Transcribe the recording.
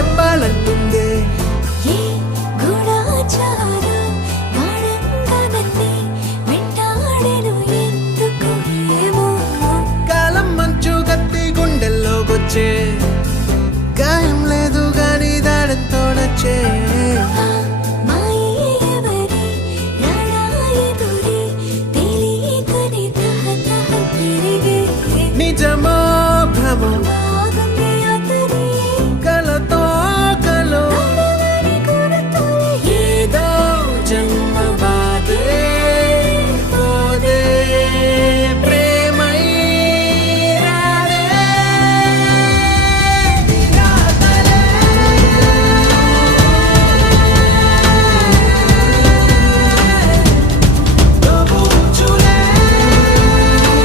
చెప్పాలంటుందే. ఏ గూఢచారం గాఢంగా నన్నే వెంటాడెను ఎందుకు ఏమో. కాలం మంచు కత్తి గుండెల్లోకొచ్చే, గాయం లేదు గాని దాడంతో నచ్చే. ఆ మాయే ఎవరి రాడా ఎదురే తెలియకనే తహతహ పెరిగే. నిజమా